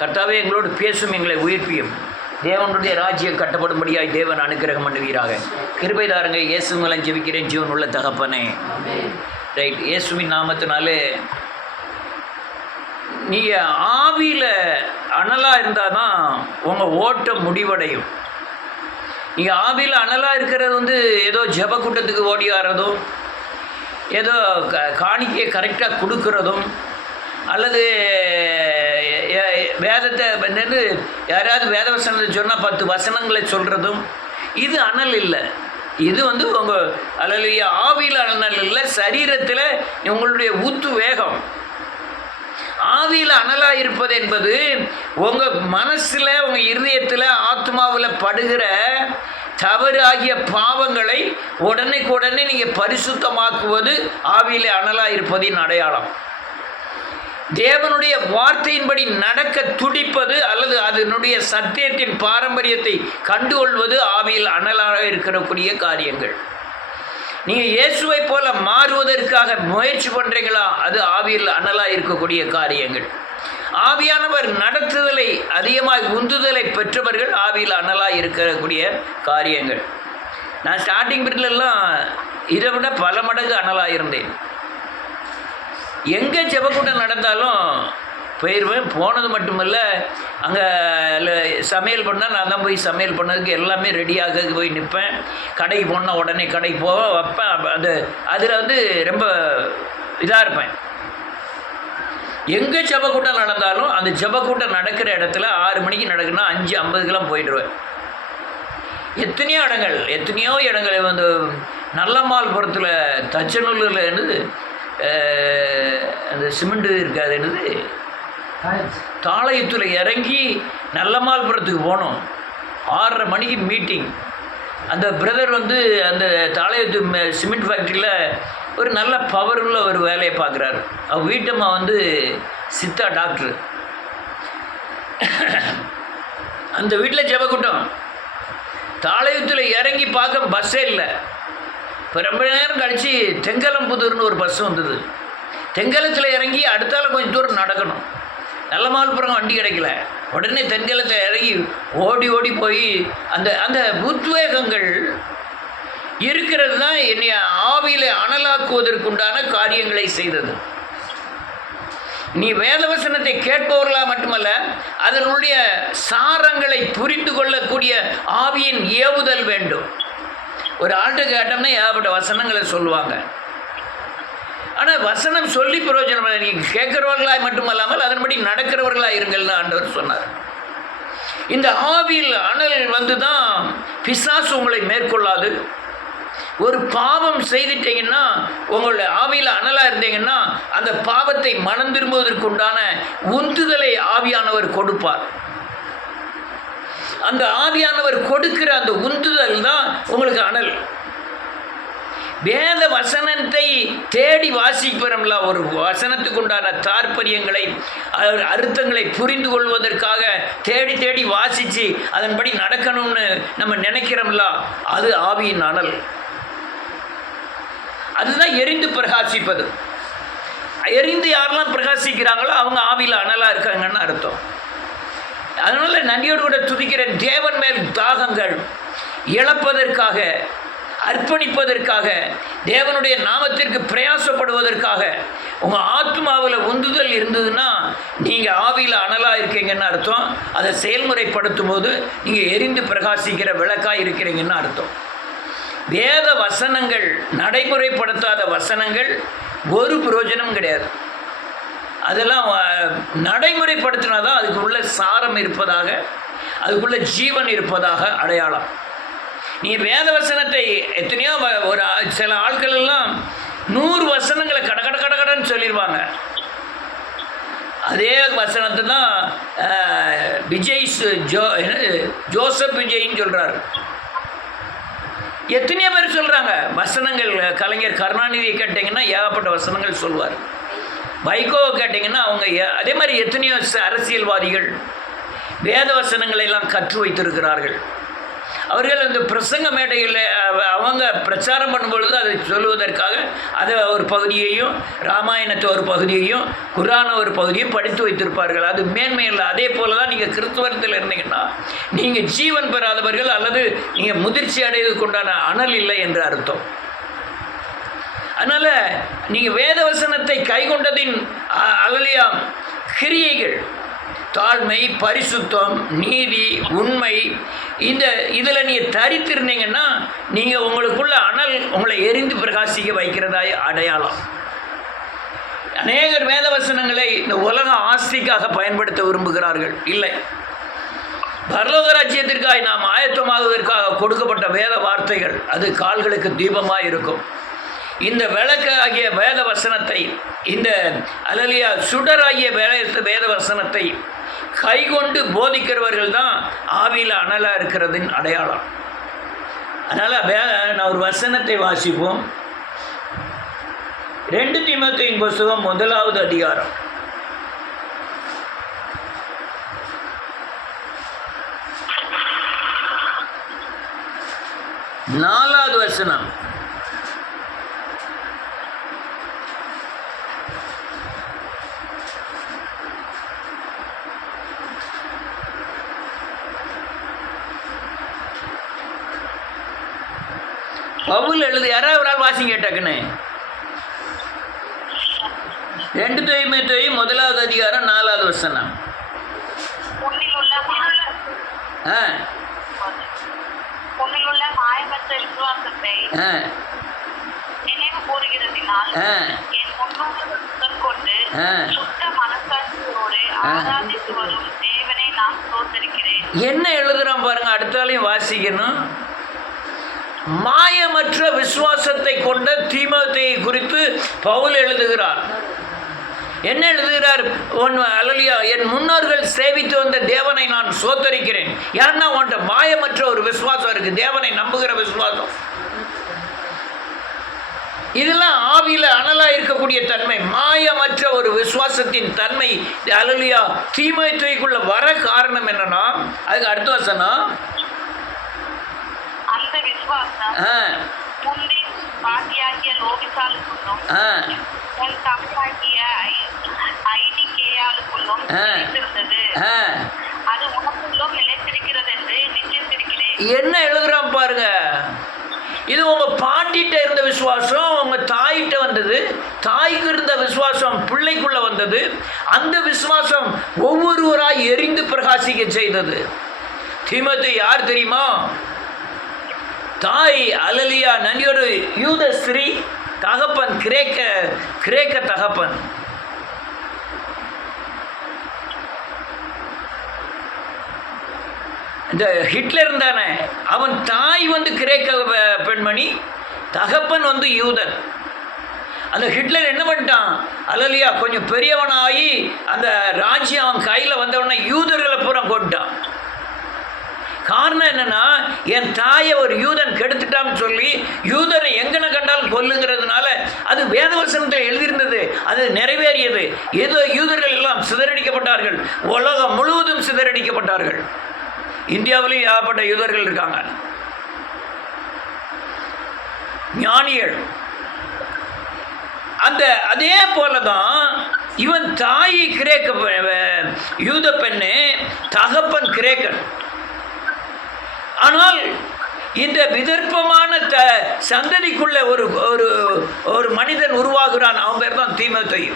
கர்த்தாவே எங்களோடு பேசும், எங்களை உயிர்ப்பியும். தேவனுடைய ராஜ்யம் கட்டப்படும்படியாய் தேவன் அனுக்கிரகம் பண்ணுவீராக. கிருபை தாருங்க. இயேசு மூலம் ஜெபிக்கிறேன் ஜீவன் உள்ள தகப்பனே. ரைட். இயேசுவின் நாமத்தினாலே நீங்கள் ஆவியில் அனலாக இருந்தால் தான் உங்கள் ஓட்டம் முடிவடையும். நீங்கள் ஆவியில் அனலாக இருக்கிறது ஏதோ ஜெப கூட்டத்துக்கு ஓடி வர்றதும், ஏதோ காணிக்கையை கரெக்டாக கொடுக்குறதும், அல்லது வேதத்தை யாராவது வேத வசனத்தை சொன்னால் 10 வசனங்களை சொல்கிறதும், இது அனல் இல்லை. இது உங்கள் அல்லைய ஆவியில் அனல் இல்லை, சரீரத்தில் உங்களுடைய ஊத்து வேகம். ஆவியில் அனலாக இருப்பது என்பது உங்கள் மனசில், உங்கள் இருதயத்தில், ஆத்மாவில் படுகிற தவறு ஆகிய பாவங்களை உடனே நீங்கள் பரிசுத்தமாக்குவது ஆவியில் அனலாக இருப்பதின் அடையாளம். தேவனுடைய வார்த்தையின்படி நடக்க துடிப்பது அல்லது அதனுடைய சத்தியத்தின் பாரம்பரியத்தை கண்டுகொள்வது ஆவியில் அனலாக இருக்கக்கூடிய காரியங்கள். நீங்கள் இயேசுவை போல மாறுவதற்காக முயற்சி பண்ணுறீங்களா? அது ஆவியில் அனலாக இருக்கக்கூடிய காரியங்கள். ஆவியானவர் நடத்துதலை அதிகமாக உந்துதலை பெற்றவர்கள் ஆவியில் அனலாக இருக்கக்கூடிய காரியங்கள். நான் ஸ்டார்டிங் பீரியட்லலாம் இதை விட பல மடங்கு அனலாக இருந்தேன். எங்கே ஜெபக்கூட்டம் நடந்தாலும் போயிடுவேன். போனது மட்டுமல்ல, அங்கே சமையல் பண்ணால் நான் தான் போய் சமையல் பண்ணதுக்கு எல்லாமே ரெடியாக போய் நிற்பேன். கடைக்கு போனால் உடனே கடைக்கு போவேன், வைப்பேன். அதில் ரொம்ப இதாக இருப்பேன். எங்கே ஜெபக்கூட்டம் நடந்தாலும் அந்த ஜெபக்கூட்டம் நடக்கிற இடத்துல 6 மணிக்கு நடக்குன்னா 5:50 போயிடுவேன். எத்தனையோ இடங்கள் நல்லம்மாள்புரத்தில் தச்சநல்லூரில் அந்த சிமெண்ட்டு இருக்காது, தாளையத்தில் இறங்கி நல்லம்மாள்புரத்துக்கு போனோம். 6:30 மணிக்கு மீட்டிங். அந்த பிரதர் அந்த தாளையத்து சிமெண்ட் ஃபேக்ட்ரியில் ஒரு நல்ல பவருள்ள ஒரு வேலையை பார்க்குறாரு. அவர் வீட்டம்மா சித்தா டாக்டரு. அந்த வீட்டில் ஜெபக்கூட்டம். தாளையத்தில் இறங்கி பார்க்க பஸ்ஸே இல்லை. இப்போ ரொம்ப நேரம் கழித்து தெங்கலம்புதூர்னு ஒரு பஸ் வந்தது. தெங்கலத்தில் இறங்கி அடுத்தால கொஞ்சம் தூரம் நடக்கணும். நல்லமால்புரம் வண்டி கிடைக்கல. உடனே தென்கலத்தில் இறங்கி ஓடி போய் அந்த உத்வேகங்கள் இருக்கிறது தான் என்னை ஆவியில் அனலாக்குவதற்குண்டான காரியங்களை செய்தது. நீ வேதவசனத்தை கேட்பவர்களாக மட்டுமல்ல, அதனுடைய சாரங்களை புரிந்து கொள்ளக்கூடிய ஆவியின் ஏவுதல் வேண்டும். ஒரு ஆள்கிட்ட கேட்டோம்னா ஏகப்பட்ட வசனங்களை சொல்லுவாங்க. ஆனால் வசனம் சொல்லி பிரயோஜனம் இல்லை. நீங்கள் கேட்குறவர்களாக மட்டுமல்லாமல் அதன்படி நடக்கிறவர்களாக இருங்கள்னு ஆண்டவர் சொன்னார். இந்த ஆவியில் அனல் தான் பிசாசு உங்களை மேற்கொள்ளாது. ஒரு பாவம் செய்துட்டீங்கன்னா, உங்களுடைய ஆவியில் அனலாக இருந்தீங்கன்னா, அந்த பாவத்தை மனம் திரும்புவதற்குண்டான உந்துதலை ஆவியானவர் கொடுப்பார். அந்த ஆவியானவர் கொடுக்கிற அந்த உந்துதல் தான் உங்களுக்கு அனல். வேத வசனத்தை தேடி வாசிக்கிறோம்ல, ஒரு வசனத்துக்கு உண்டான தாற்பயங்களை, அர்த்தங்களை புரிந்து கொள்வதற்காக தேடி வாசித்து அதன்படி நடக்கணும்னு நம்ம நினைக்கிறோம்ல, அது ஆவியின் அனல். அதுதான் எரிந்து பிரகாசிப்பது. எரிந்து யாரெல்லாம் பிரகாசிக்கிறாங்களோ அவங்க ஆவியில் அனலாக இருக்காங்கன்னு அர்த்தம். அதனால் நன்றியோடு கூட துதிக்கிற தேவன் மேல் தாகங்கள் இழப்பதற்காக, அர்ப்பணிப்பதற்காக, தேவனுடைய நாமத்திற்கு பிரயாசப்படுவதற்காக உங்கள் ஆத்மாவில் உந்துதல் இருந்ததுன்னா நீங்கள் ஆவியில் அனலாக இருக்கீங்கன்னு அர்த்தம். அதை செயல்முறைப்படுத்தும் போது நீங்கள் எரிந்து பிரகாசிக்கிற விளக்காக இருக்கிறீங்கன்னு அர்த்தம். வேத வசனங்கள், நடைமுறைப்படுத்தாத வசனங்கள் ஒரு பிரயோஜனம் கிடையாது. அதெல்லாம் நடைமுறைப்படுத்தினா தான் அதுக்கு உள்ள சாரம் இருப்பதாக, அதுக்குள்ள ஜீவன் இருப்பதாக அடையாளம். நீங்கள் வேத வசனத்தை எத்தனையோ ஒரு சில ஆட்கள் எல்லாம் 100 வசனங்களை கடன்னு சொல்லிடுவாங்க. அதே வசனத்தை தான் ஜோசப் விஜய்ன்னு சொல்கிறார். எத்தனையோ பேர் சொல்கிறாங்க வசனங்கள். கலைஞர் கருணாநிதியை கேட்டிங்கன்னா ஏகப்பட்ட வசனங்கள் சொல்வார். வைகோவை கேட்டிங்கன்னா அவங்க அதே மாதிரி எத்தனையோ அரசியல்வாதிகள் வேத வசனங்களை எல்லாம் கற்று வைத்திருக்கிறார்கள். அவர்கள் அந்த பிரசங்க மேடையில் அவங்க பிரச்சாரம் பண்ணும் பொழுது அதை சொல்லுவதற்காக அதை ஒரு பகுதியையும், ராமாயணத்தை ஒரு பகுதியையும், குரானை ஒரு பகுதியும் படித்து வைத்திருப்பார்கள். அது மேன்மை இல்லை. அதே போல தான் நீங்கள் கிறிஸ்துவத்தில் இருந்தீங்கன்னா நீங்கள் ஜீவன் பெறாதவர்கள் அல்லது நீங்கள் முதிர்ச்சி அடைவதற்குண்டான அனல் இல்லை என்று அர்த்தம். அதனால் நீங்கள் வேத வசனத்தை கைக்கொண்டதின் அலலியாம் கிரியைகள், தாழ்மை, பரிசுத்தம், நீதி, உண்மை, இதில் நீங்கள் தரித்திருந்தீங்கன்னா நீங்கள் உங்களுக்குள்ள அனல் உங்களை எரிந்து பிரகாசிக்க வைக்கிறதாய் அடையாளம். அநேகர் வேத வசனங்களை இந்த உலக ஆஸ்திக்காக பயன்படுத்த விரும்புகிறார்கள். இல்லை, பரலோக ராஜ்யத்திற்காக நாம் ஆயத்தமாகுவதற்காக கொடுக்கப்பட்ட வேத வார்த்தைகள் அது கால்களுக்கு தீபமாக இருக்கும். இந்த விளக்கு ஆகிய வேத வசனத்தை, இந்த அலலியா சுடராகிய வேத வசனத்தை கைகொண்டு போதிக்கிறவர்கள் தான் ஆவியில் அனலாக இருக்கிறதின் அடையாளம். அதனால் நான் ஒரு வசனத்தை வாசிப்போம். 2 தீமோத்தேயுவின் புத்தகம் 1வது அதிகாரம் 4வது வசனம். பவுல் எழுது, யாராவது ஒரு ஆள் வாசிங்க டக்குன்னு. 2 தீமோத்தேயு 1வது அதிகாரம் 4வது வசனம். மாயமற்ற விசுவாசத்தை நினைவு கூறுகிறதினால் என் முன்னோர்கள் கொண்டு சுத்த மனசாட்சியோடு ஆராதித்து வரும் தேவனை நான் ஸ்தோத்திரிக்கிறேன். என்ன எழுதுறான் பாருங்க, அடுத்தாலையும் வாசிக்கணும். மாயமற்ற விசுவாசத்தை கொண்ட தீமோத்தேயை குறித்து பவுல் எழுதுகிறார். என்ன எழுதுகிறார்? அல்லேலூயா, என் முன்னோர்கள் சேவித்து வந்த தேவனை நான் சோத்தரிக்கிறேன். ஏன்னா உன்ட்ட மாயமற்ற ஒரு விசுவாசம் இருக்கு, தேவனை நம்புகிற விசுவாசம். இதெல்லாம் ஆவியில் அனலாக இருக்கக்கூடிய தன்மை, மாயமற்ற ஒரு விசுவாசத்தின் தன்மை. அல்லேலூயா, தீமோத்தேயுக்குள்ள வர காரணம் என்னன்னா, அதுக்கு அடுத்த வசனம், அந்த விசுவாசம் முந்தி பாட்டியாகிய லோபிசாலுக்குள்ளும் என் தமிழாகிய ஐனிகேயாளுக்குள்ளும் நிலைத்திருந்தது. அது உனக்குள்ளும் நிலைத்திருக்கிறது என்று நிச்சயித்திருக்கிறேன். என்ன எழுதுறான் பாருங்க. இது உங்க பாட்டிட்ட இருந்த விசுவாசம் உங்க தாயிட்ட வந்தது, தாய்க்கு இருந்த விசுவாசம் பிள்ளைக்குள்ள வந்தது. அந்த விசுவாசம் ஒவ்வொருவராய் எரிந்து பிரகாசிக்க செய்தது. தீமோத்தேயு யார் தெரியுமா? தாய் அல்லேலூயா நன்னியொரு யூத ஸ்திரீ, தகப்பன் கிரேக்க தகப்பன். இந்த ஹிட்லர் தானே, அவன் தாய் கிரேக்க பெண்மணி, தகப்பன் யூதன். அந்த ஹிட்லர் என்ன பண்ணிட்டான்? அல்லேலூயா, கொஞ்சம் பெரியவனாகி அந்த ராஜ்யம் அவன் கையில் வந்தவன யூதர்களை பூரா கொண்டான். காரணம் என்னன்னா, என் தாயை ஒரு யூதன் கெடுத்துட்டான்னு சொல்லி யூதனை எங்கன கண்டாலும் கொல்லுங்கிறதுனால அது வேதவசனத்தில் எழுதியிருந்தது, அது நிறைவேறியது. ஏதோ யூதர்கள் எல்லாம் சிதறடிக்கப்பட்டார்கள், உலகம் முழுவதும் சிதறடிக்கப்பட்டார்கள். இந்தியாவிலும் ஏகப்பட்ட யூதர்கள் இருக்காங்க, ஞானிகள். அதே போலதான் இவன் தாய் கிரேக்க யூத பெண்ணு, தகப்பன் கிரேக்கன். ஆனால் இந்த விதர்ப்பமான சந்ததிக்குள்ள ஒரு ஒரு மனிதன் உருவாகிறான். அவன் பேர் தான் தீமோத்தேயு.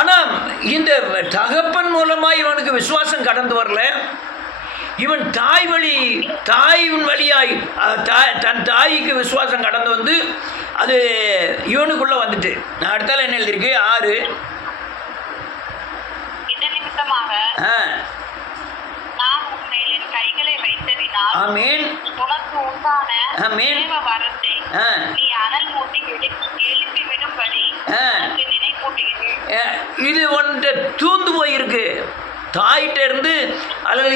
ஆனால் இந்த தகப்பன் மூலமாக இவனுக்கு விசுவாசம் கடந்து வரல. இவன் தாயின் வழியாய் தன் தாய்க்கு விசுவாசம் கடந்து வந்து அது இவனுக்குள்ள வந்துட்டு. நான் அடுத்தால என்ன எழுதியிருக்கு? 6 ஆமென். உனக்கு உண்டான தேவ வரத்தை நீ அனல் மூட்டி எழுப்பி விடும்படி நினைப்பூட்டுகிறேன். இது தூந்து போயிருக்கு. தாயிட்ட இருந்து அல்லது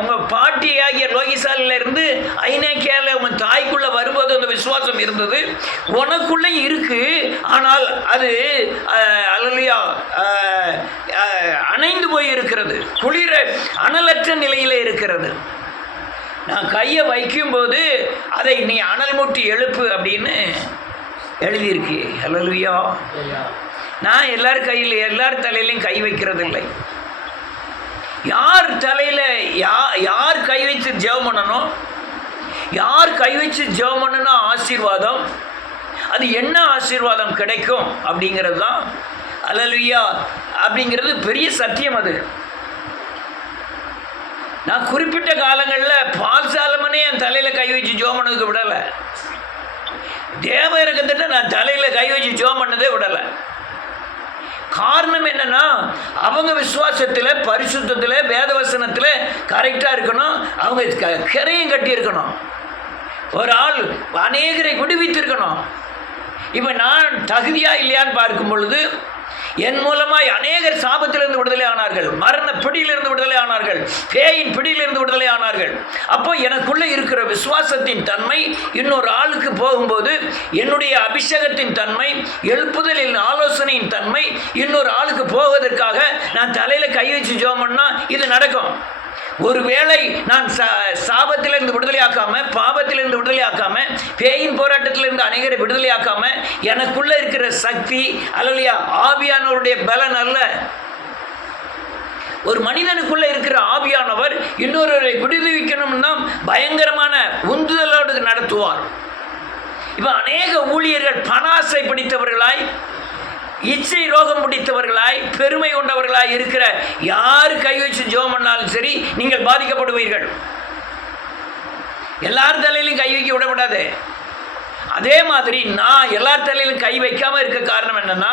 உங்கள் பாட்டி ஆகிய லோகிசாலில் இருந்து ஐநேக்கியால உங்கள் தாய்க்குள்ளே வரும்போது அந்த விசுவாசம் இருந்தது, உனக்குள்ளே இருக்கு. ஆனால் அது அல்லையா அணைந்து போய் இருக்கிறது, குளிர அனலற்ற நிலையில் இருக்கிறது. நான் கையை வைக்கும்போது அதை நீ அனல் மூட்டி எழுப்பு அப்படின்னு எழுதியிருக்கு. அல்லேலூயா. நான் எல்லார் கையில் எல்லார் தலையிலையும் கை வைக்கிறது இல்லை. யார் தலையில் யார் கை வச்சு ஜெபம் பண்ணணும், யார் கை வச்சு ஜெபம் பண்ணணும் ஆசீர்வாதம், அது என்ன ஆசீர்வாதம் கிடைக்கும் அப்படிங்கிறது தான் அல்லேலூயா அப்படிங்கிறது பெரிய சத்தியம். அது நான் குறிப்பிட்ட காலங்களில் பால் சாலமனே என் தலையில் கை வச்சு ஜெபம் பண்ணதுக்கு விடலை. தேவ இறக்கத்திட்ட நான் தலையில் கை வச்சு ஜெபம் பண்ணதே விடலை. காரணம் என்னன்னா, அவங்க விசுவாசத்தில், பரிசுத்தத்தில், வேதவசனத்தில் கரெக்டாக இருக்கணும். அவங்க கிரையும் கட்டி இருக்கணும். ஒரு ஆள் அநேகரை விடுவித்திருக்கணும். இப்போ நான் தகுதியாக இல்லையான்னு பார்க்கும் பொழுது என் மூலமாய் அநேகர் சாபத்திலிருந்து விடுதலை ஆனார்கள், மரண பிடியிலிருந்து விடுதலை ஆனார்கள், பேயின் பிடியிலிருந்து விடுதலை ஆனார்கள். அப்போ எனக்குள்ளே இருக்கிற விசுவாசத்தின் தன்மை இன்னொரு ஆளுக்கு போகும்போது, என்னுடைய அபிஷேகத்தின் தன்மை, எழுப்புதலின் ஆலோசனையின் தன்மை இன்னொரு ஆளுக்கு போவதற்காக நான் தலையில் கை வச்சு ஜெபம் பண்ணால் இது நடக்கும். ஒருவேளை நான் சாபத்திலிருந்து விடுதலையாக்காம, பாவத்திலிருந்து விடுதலையாக்காம, பேயின் போராட்டத்திலிருந்து அநேகரை விடுதலையாக்காம, எனக்குள்ள இருக்கிற சக்தி அல்லையா ஆவியானவருடைய பலன் அல்ல. ஒரு மனிதனுக்குள்ள இருக்கிற ஆவியானவர் இன்னொருவரை விடுவிக்கணும்னா பயங்கரமான உந்துதலோடு நடத்துவார். இப்போ அநேக ஊழியர்கள் பணாசை பிடித்தவர்களாய், இச்சை ரோகம் பிடித்தவர்களாய், பெருமை கொண்டவர்களாய் இருக்கிற யார் கை வச்சு ஜெபம் பண்ணாலும் சரி, நீங்கள் பாதிக்கப்படுவீர்கள். எல்லார் தலையிலும் கை வைக்க விடப்படாது. அதே மாதிரி நான் எல்லார் தலையிலும் கை வைக்காமல் இருக்க காரணம் என்னன்னா,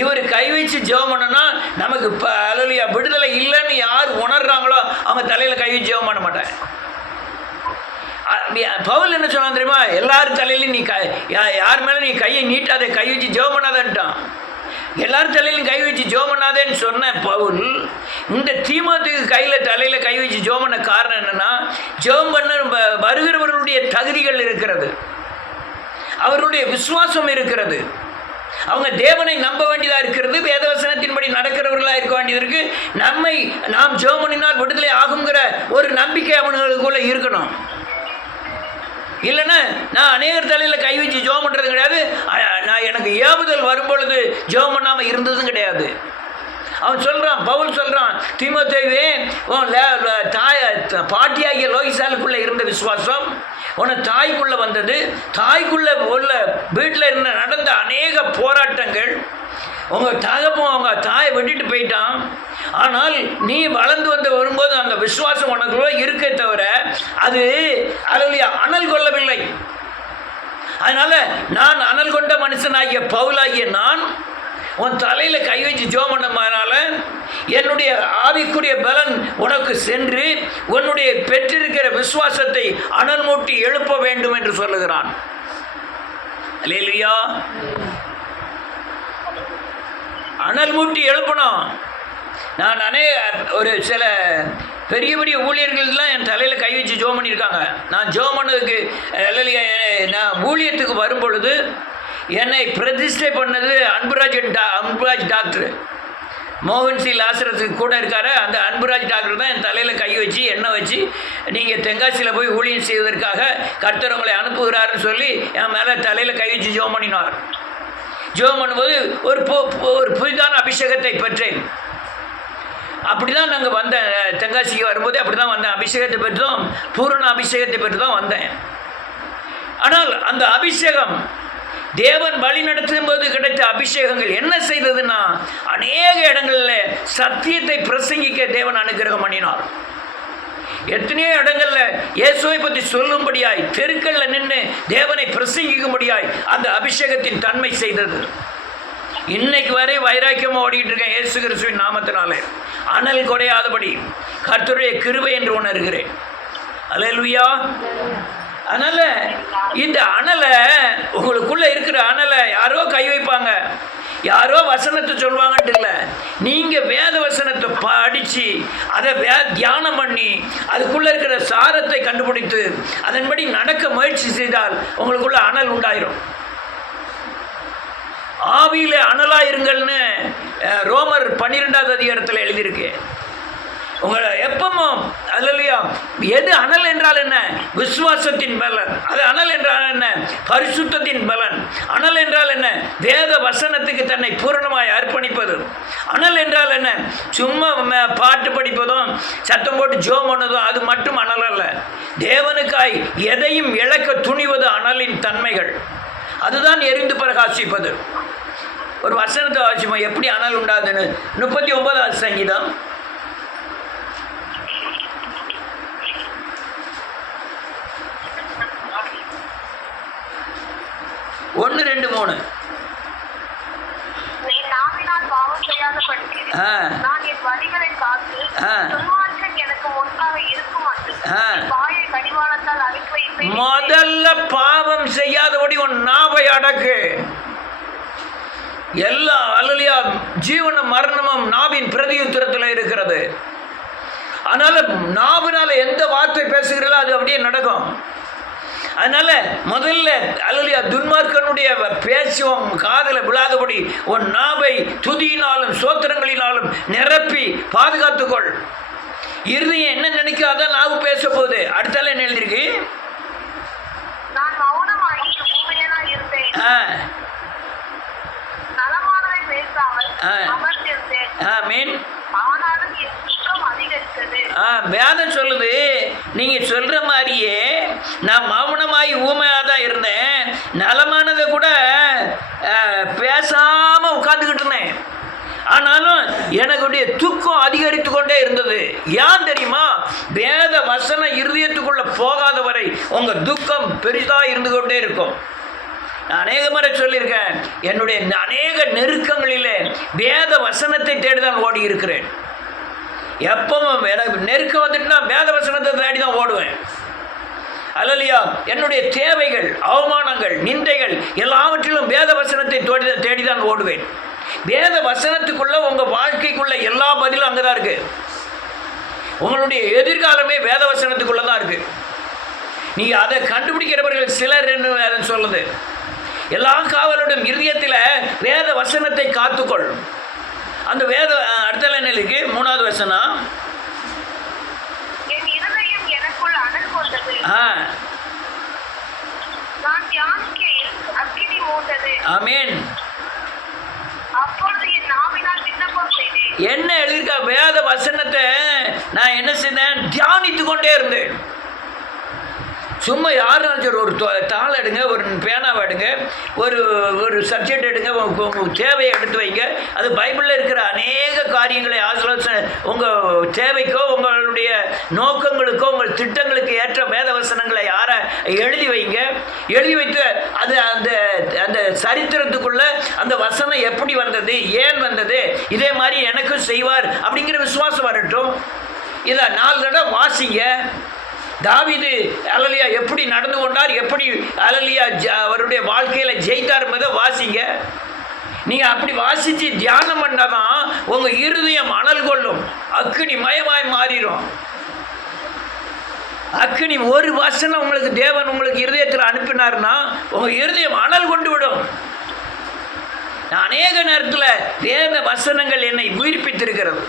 இவர் கை வச்சு ஜெபம் பண்ணனா நமக்கு அல்லேலூயா விடுதலை இல்லைன்னு யார் உணர்றாங்களோ அவங்க தலையில் கை வச்சு ஜெபம் பண்ண மாட்டேன். பவுல் என்ன சொன்னா தெரியுமா, எல்லார் தலையிலும் நீ யார் மேலே நீ கையை நீட்டாதே, கை வச்சு ஜெபம் பண்ணாதன்ட்டான். எல்லாரும் தலையிலும் கை வச்சு ஜெபம் பண்ணாதேன்னு சொன்ன பவுல் இந்த தீமோத்தேயுக்கு கையில் தலையில் கை வச்சு ஜெபம் பண்ண காரணம் என்னன்னா, ஜெபம் பண்ண வருகிறவர்களுடைய தகுதிகள் இருக்கிறது, அவர்களுடைய விசுவாசம் இருக்கிறது, அவங்க தேவனை நம்ப வேண்டியதாக இருக்கிறது, வேதவசனத்தின்படி நடக்கிறவர்களாக இருக்க வேண்டியது இருக்கு. நாம் ஜெபம் பண்ணினால் விடுதலை ஆகுங்கிற ஒரு நம்பிக்கை அவங்களுக்குள்ள இருக்கணும். இல்லைன்னா நான் அநேகர் தலையில் கை வச்சு ஜெபம் பண்ணுறது கிடையாது. நான் எனக்கு ஏவுதல் வரும்பொழுது ஜெபம் பண்ணாமல் இருந்ததும் கிடையாது. அவன் சொல்கிறான், பவுல் சொல்கிறான், தீமோத்தேயுவே பாட்டியாகிய லோகிசாலுக்குள்ளே இருந்த விசுவாசம் உன்னை தாய்க்குள்ளே வந்தது. தாய்க்குள்ளே உள்ள வீட்டில் இருந்த நடந்த அநேக போராட்டங்கள், உங்கள் தகப்பன் உங்கள் தாயை விட்டுட்டு போயிட்டான். ஆனால் நீ வளர்ந்து வந்து வரும்போது அந்த விசுவாசம் உனக்குள்ள இருக்கே தவிர அது அல்லேலூயா அனல் கொள்ளவில்லை. அதனால நான் அனல் கொண்ட மனுஷனாகிய பவுலாகிய நான் உன் தலையில் கை வச்சு ஜெபம் பண்ணதுனால என்னுடைய ஆவிக்குரிய பலன் உனக்கு சென்று உன்னுடைய பெற்றிருக்கிற விசுவாசத்தை அனல் மூட்டி எழுப்ப வேண்டும் என்று சொல்லுகிறான். அல்லேலூயா. அனல் மூட்டி எழுப்பணும். நான் ஒரு சில பெரிய பெரிய ஊழியர்கள்லாம் என் தலையில் கை வச்சு ஜெபம் பண்ணியிருக்காங்க. நான் ஜெபம் பண்ணதுக்கு நான் ஊழியத்துக்கு வரும் பொழுது என்னை பிரதிஷ்டை பண்ணது அன்புராஜ் டாக்டர் மோகன் சி லாசரஸுக்கு கூட இருக்காரு. அந்த அன்புராஜ் டாக்டர் தான் என் தலையில் கை வச்சு எண்ணெய் வச்சு நீங்கள் தென்காசியில் போய் ஊழியம் செய்வதற்காக கர்த்தர் உங்களை அனுப்புகிறாருன்னு சொல்லி என் மேலே தலையில் கை வச்சு ஜெபம் பண்ணினார். ஜெபம் பண்ணும்போது ஒரு புதிதான அபிஷேகத்தை பெற்றேன். அப்படி தான் நாங்கள் வந்தேன். தென்காசிக்கு வரும்போது அப்படி தான் வந்தேன். அபிஷேகத்தை பெற்றோம், பூரண அபிஷேகத்தை பெற்று தான் வந்தேன். ஆனால் அந்த அபிஷேகம் தேவன் வழி நடத்தும் போது கிடைத்த அபிஷேகங்கள் என்ன செய்ததுன்னா, அநேக இடங்களில் சத்தியத்தை பிரசங்கிக்க தேவன் அனுக்கிரகம் பண்ணினார். எத்தனையோ இடங்களில் இயேசுவை பற்றி சொல்லும்படியாய், தெருக்களில் நின்று தேவனை பிரசங்கிக்கும்படியாய் அந்த அபிஷேகத்தின் தன்மை செய்தது. இன்னைக்கு வரை வைராக்கியமாக ஓடிக்கிட்டு இருக்கேன் இயேசு கிறிஸ்துவின் நாமத்தினாலே. அனல் குறையாதபடி கர்த்தருடைய கிருபை என்று உணர்கிறேன். அல்லேலூயா. அதனால் இந்த அனலை, உங்களுக்குள்ளே இருக்கிற அனலை யாரோ கை வைப்பாங்க, யாரோ வசனத்தை சொல்லுவாங்கன்ட்டு இல்லை, நீங்கள் வேத வசனத்தை படித்து அதை தியானம் பண்ணி அதுக்குள்ளே இருக்கிற சாரத்தை கண்டுபிடித்து அதன்படி நடக்க முயற்சி செய்தால் உங்களுக்குள்ள அனல் உண்டாயிரும். ஆவியில அனலாயிருங்கள்னு ரோமர் 12வது அதிகாரத்தில் எழுதியிருக்கு. உங்களை எப்பவும் அல்லையா, எது அனல் என்றால் என்ன? விசுவாசத்தின் பலன். அது அனல் என்றால் என்ன? பரிசுத்தத்தின் பலன். அனல் என்றால் என்ன? வேத வசனத்துக்கு தன்னை பூரணமாய் அர்ப்பணிப்பது. அனல் என்றால் என்ன? சும்மா பாட்டு படிப்பதும் சத்தம் போட்டு ஜோம் பண்ணதும் அது மட்டும் அனல் அல்ல. தேவனுக்காய் எதையும் இழக்க துணிவது அனலின் தன்மைகள். அதுதான் எரிந்து பிரகாசிப்பது. ஒரு வசனத்தை வாசிப்போம், எப்படி அனல் உண்டாதுன்னு. 39வது சங்கீதம் 1, 2, 3. முதல்ல பாவம் செய்யாதபடி உன் நாவை அடக்கு. எல்லா அல்லையா ஜீவனும் மரணமும் நாவின் பிரதியுத்தரத்தில் இருக்கிறது. அதனால நாவினால எந்த வார்த்தை பேசுகிறீர்களோ அது அப்படியே நடக்கும். அதனால முதல்ல அல்லையா துன்மார்க்கனுடைய பேச்சும் காதில் விழாதபடி உன் நாவை துதியினாலும் சோத்திரங்களினாலும் நிரப்பி பாதுகாத்துக்கொள். இருதயம் என்ன நினைக்காத நாவு பேச போகுது. அடுத்தால என்ன எழுதிருக்கு? வேதம் சொல்லுது, நீங்க சொல்ற மாதிரியே நான் மௌனமாய் ஊமையாக தான் இருந்தேன், நலமானதை கூட பேசாம உட்கார்ந்துக்கிட்டு இருந்தேன். ஆனாலும் எனக்குடைய துக்கம் அதிகரித்து கொண்டே இருந்தது. ஏன் தெரியுமா? வேத வசன இருதயத்துக்குள்ள போகாத வரை உங்க துக்கம் பெரிதா இருந்து கொண்டே இருக்கும். நான் அநேக முறை சொல்லியிருக்கேன், என்னுடைய அநேக நெருக்கங்களிலே வேத வசனத்தை தேடிதான் ஓடி இருக்கிறேன். எப்பவும் எனக்கு நெருக்கம் வந்துட்டுனா வேத வசனத்தை தேடி தான் ஓடுவேன். அல்லையா, என்னுடைய தேவைகள், அவமானங்கள், நிந்தைகள் எல்லாவற்றிலும் வேத வசனத்தை தேடிதான் ஓடுவேன். வேத வசனத்துக்குள்ள உங்க வாழ்க்கைக்குள்ள எல்லா பதிலும் அங்கதான் இருக்கு. உங்களுடைய எதிர்காலமே வேத வசனத்துக்குள்ளதான் இருக்கு. நீங்க அதை கண்டுபிடிக்கிறவர்கள் சிலர் என்று வேதம் சொல்லுது. எல்லா காவலோடும் இருதயத்தில் வேத வசனத்தை காத்துக்கொள். அந்த வேத அடுத்த நிலைக்கு 3வது வசனம், ஆமென். என்ன எழுதியிருக்க? வேத வசனத்தை நான் என்ன செய்தேன்? தியானித்து கொண்டே இருந்தேன். சும்மா யாரும் சரி, ஒரு தாள் எடுங்க, ஒரு பேனாவை எடுங்க, ஒரு சப்ஜெக்ட் எடுங்க, உங்கள் தேவையை எடுத்து வைங்க. அது பைபிளில் இருக்கிற அநேக காரியங்களை ஆலோசனை உங்கள் தேவைக்கோ உங்களுடைய நோக்கங்களுக்கோ உங்கள் திட்டங்களுக்கு ஏற்ற வேத வசனங்களை எழுதி வைங்க. எழுதி வைத்து அது அந்த அந்த சரித்திரத்துக்குள்ள அந்த வசனம் எப்படி வந்தது, ஏன் வந்தது, இதே மாதிரி எனக்கும் செய்வார் அப்படிங்கிற விசுவாசம் வரட்டும். இதை 4 தடவை வாசிங்க. தாவீது அல்லையா எப்படி நடந்து கொண்டார், எப்படி அல்லையா அவருடைய வாழ்க்கையில் ஜெயித்தார் என்பதை வாசிங்க. நீங்கள் அப்படி வாசித்து தியானம் பண்ணாதான் உங்கள் இருதயம் அனல் கொள்ளும், அக்கினி மயமாய் மாறிடும். அக்கினி ஒரு வசனம் உங்களுக்கு தேவன் உங்களுக்கு இருதயத்தில் அனுப்பினார்னா உங்கள் இருதயம் அனல் கொண்டு விடும். நான் அநேக நேரத்தில் வேத வசனங்கள் என்னை உயிர்ப்பித்திருக்கிறது.